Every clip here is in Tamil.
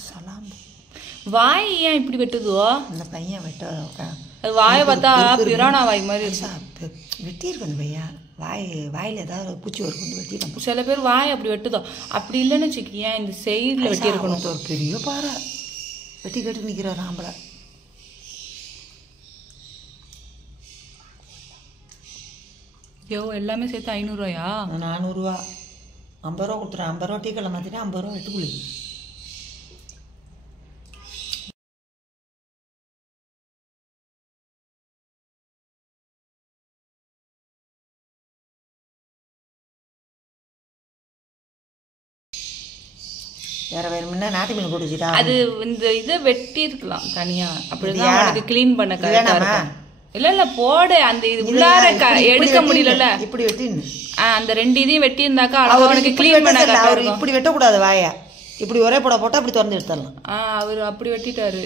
சலாம். வாய் ஏன் இப்படி வெட்டுதோ? அந்த பையன் அது வாயை பார்த்தா பிரானா வாய் மாதிரி வெட்டியிருக்கு அந்த பையன். வாயில் ஏதாவது பூச்சி வரும் வெட்டிடும். சில பேர் வாய் அப்படி வெட்டுதோ. அப்படி இல்லைன்னு வச்சுக்கியேன், இந்த சைடில் வெட்டி இருக்கணும். ஒரு பெரிய பாறை வெட்டி கட்டி நிற்கிறார் ஆம்பளை. ஐயோ, எல்லாமே சேர்த்து 500 ரூபாயா? 400 ரூபா. 50 ரூபா கொடுத்துறேன். 50 ரூபா டீ கடை மாற்றினா 50 ரூபா வெட்டுக்குள்ளி. வேற முன்ன நாட்டு மீன் போட்டு வச்சுட்டா அது இந்த இதை வெட்டி இருக்கலாம் தனியா. அப்படிதான் உனக்கு கிளீன் பண்ண கரெக்டா இருக்கும். இல்ல போடு, அந்த இது உள்ளார எடுக்க முடியல. இப்படி வெட்டி அந்த 2 இதையும் வெட்டி இருந்தாக்கா அவனுக்கு கிளீன் பண்ண கரெக்டா இருக்கும். இப்படி வெட்டக்கூடாது வாயை. இப்படி ஒரே போட போட்டா அப்படி திறந்து எடுத்துடலாம். அவர் அப்படி வெட்டிட்டாரு.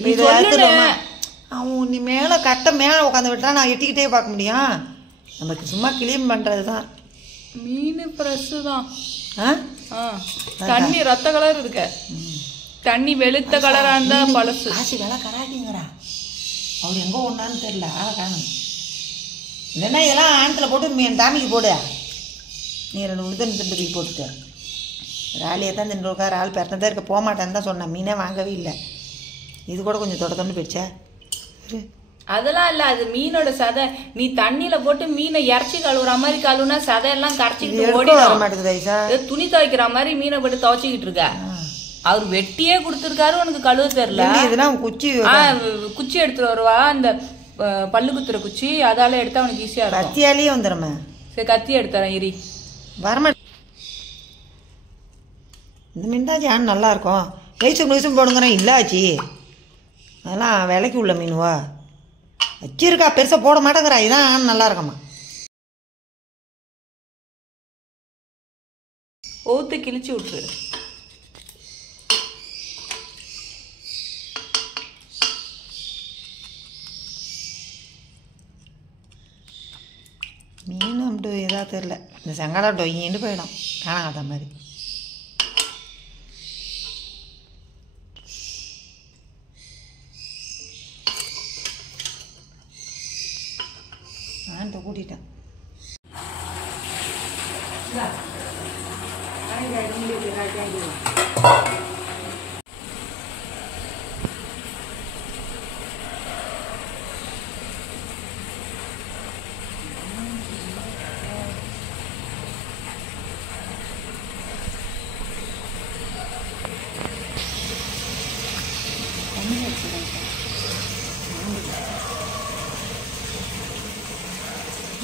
அவன் நீ மேல கட்ட மேல உட்காந்து விட்டா நான் எட்டிக்கிட்டே பார்க்க முடியும். நமக்கு சும்மா கிளீன் பண்றதுதான். மீன் ஃப்ரெஷ் தான். தண்ணி ரத்த கலர் இருக்க, தண்ணி வெளுத்த கலரா இருந்தா பழசு. ஆசி வேலை கராட்டிங்கிறா. அவர் எங்க ஒண்ணான்னு தெரியல. காணும் இல்லைன்னா இதெல்லாம் ஆணத்துல போட்டு தாமிக்கு போடு. நீ 2 உளுத்தன் திண்டு போட்டுட்டு ராலியை தான் திண்டு உட்கார ஆள் பேரத்தான் தான் இருக்க. போக மாட்டேன்னு தான் சொன்னேன். மீனே வாங்கவே இல்லை. இது கூட கொஞ்சம் தொண்டு போயிடுச்சா? அதெல்லாம் இல்ல, அது மீனோட சதை. நீ தண்ணியில போட்டு மீனை இறச்சி கழுவுற மாதிரி கழுவுனா சதையெல்லாம் கரைச்சிக்கிட்டு ஓடி வர மாட்டேங்குது. துணி துவைக்கிற மாதிரி மீனை போட்டு துவைச்சிக்கிட்டு இருக்க. அவர் வெட்டியே கொடுத்துருக்காரு, உனக்கு கழுவ தெரியல. குச்சி எடுத்துட்டு வருவா, அந்த பல்லு குத்துற குச்சி, அதால எடுத்தா அவனுக்கு ஈஸியா இருக்கும். கத்தியாலேயே வந்துடுமே. சரி, கத்தி எடுத்துறேன் இரி. வரமாட்டேன். இந்த மீன் தான் ஜான் நல்லா இருக்கும். வயசும் போடுங்கிறேன். இல்லை ஆச்சு, அதெல்லாம் விலைக்கு உள்ள மீனுவா வச்சிருக்கா. பெருசாக போட மாட்டேங்கிறா. இதான் நல்லா இருக்கம்மா. ஊத்து கிழிச்சு விட்டுரு. மீன் அப்படி இதாக தெரில. இந்த சங்கடம் டொய்யின்னு போயிடும் காணாத மாதிரி. ஆண்ட கூட்டிட்டேன்.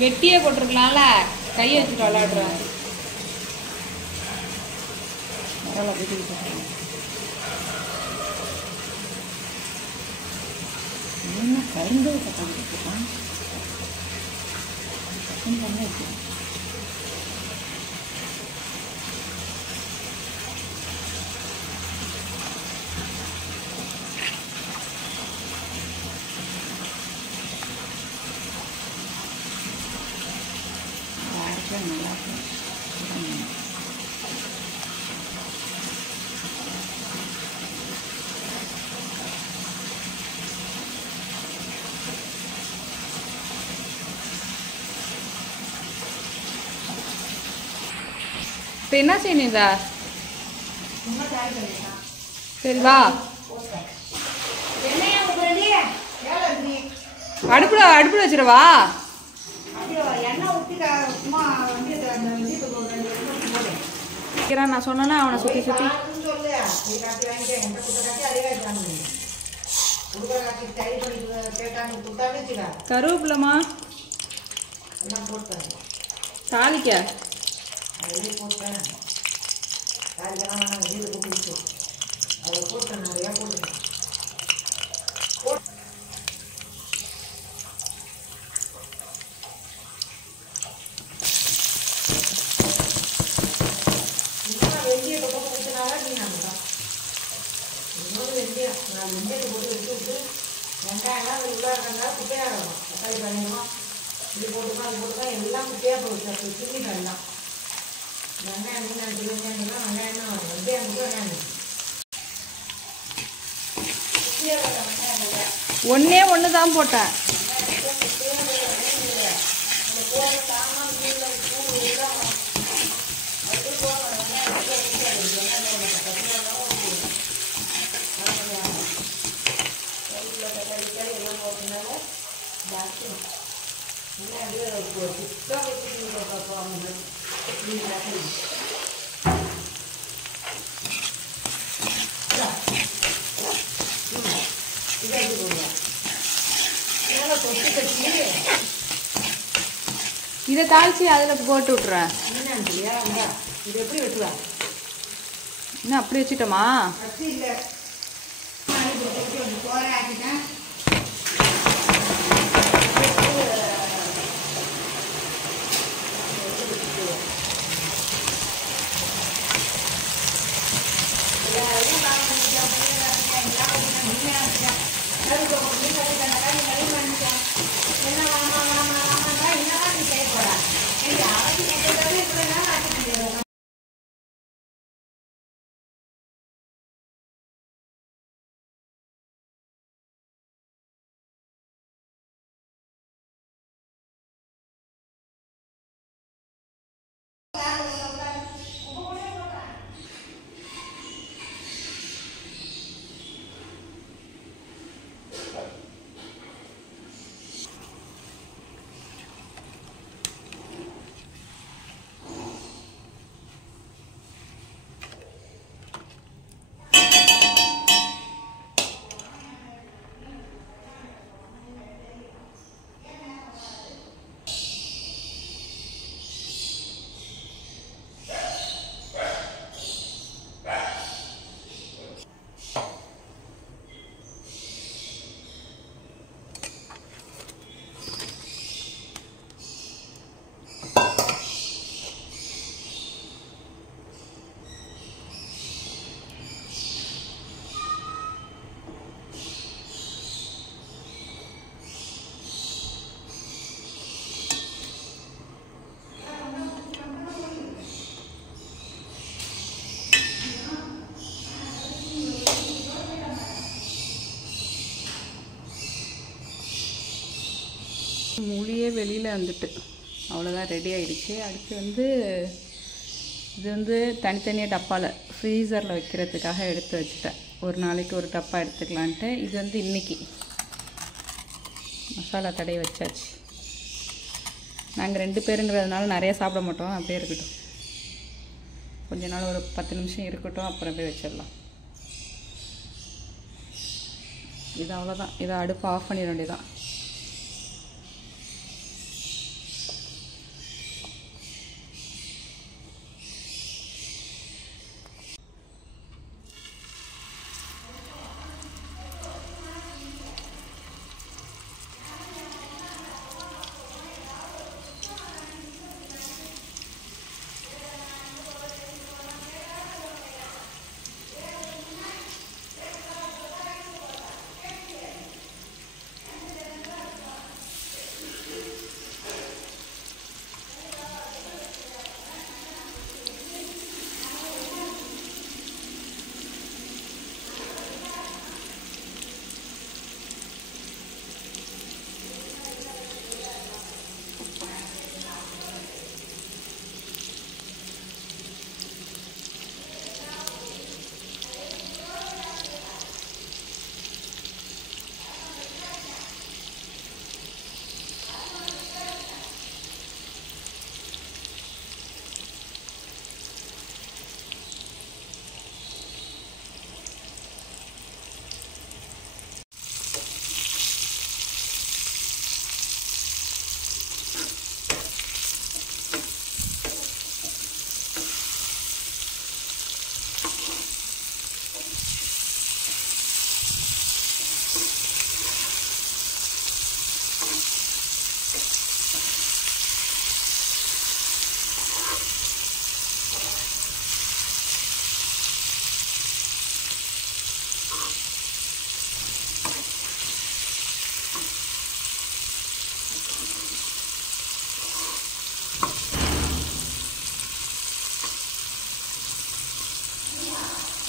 வெட்டியே போட்டிருக்கலாம்ல, கையை வச்சுட்டு விளையாடுறான். கரும்பு இப்போ என்ன செய்யணும்? சரி வா, அடுப்புல வச்சிடவா? நான் சொன்னா அவனை சுத்தி சுத்தி கருவேப்பிலமா தாளிக்க ஒன்றே ஒன்று தான் போட்டேன். இதை தாளிச்சு அதில் போட்டு விட்டுறேன். இது எப்படி வெட்டுவேன்? இன்னும் அப்படி வச்சுட்டோமா? இல்லை போற ஆக்கிட்டேன். மூலியே வெளியில் வந்துட்டு அவ்வளோதான், ரெடி ஆகிடுச்சு. அடுத்து வந்து இது வந்து தனித்தனியாக டப்பாவில் ஃப்ரீசரில் வைக்கிறதுக்காக எடுத்து வச்சுட்டேன். ஒரு நாளைக்கு ஒரு டப்பா எடுத்துக்கலான்ட்டு. இது வந்து இன்றைக்கி மசாலா தடவை வச்சாச்சு. நாங்கள் 2 பேருங்கிறதுனால நிறையா சாப்பிட மாட்டோம், அப்படியே இருக்கட்டும். கொஞ்ச நாள் ஒரு 10 நிமிஷம் இருக்கட்டும், அப்புறம் போய் வச்சிடலாம். இது அவ்வளோதான். இதை அடுப்பு ஆஃப் பண்ணிட வேண்டியதான்.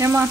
ஏம்மா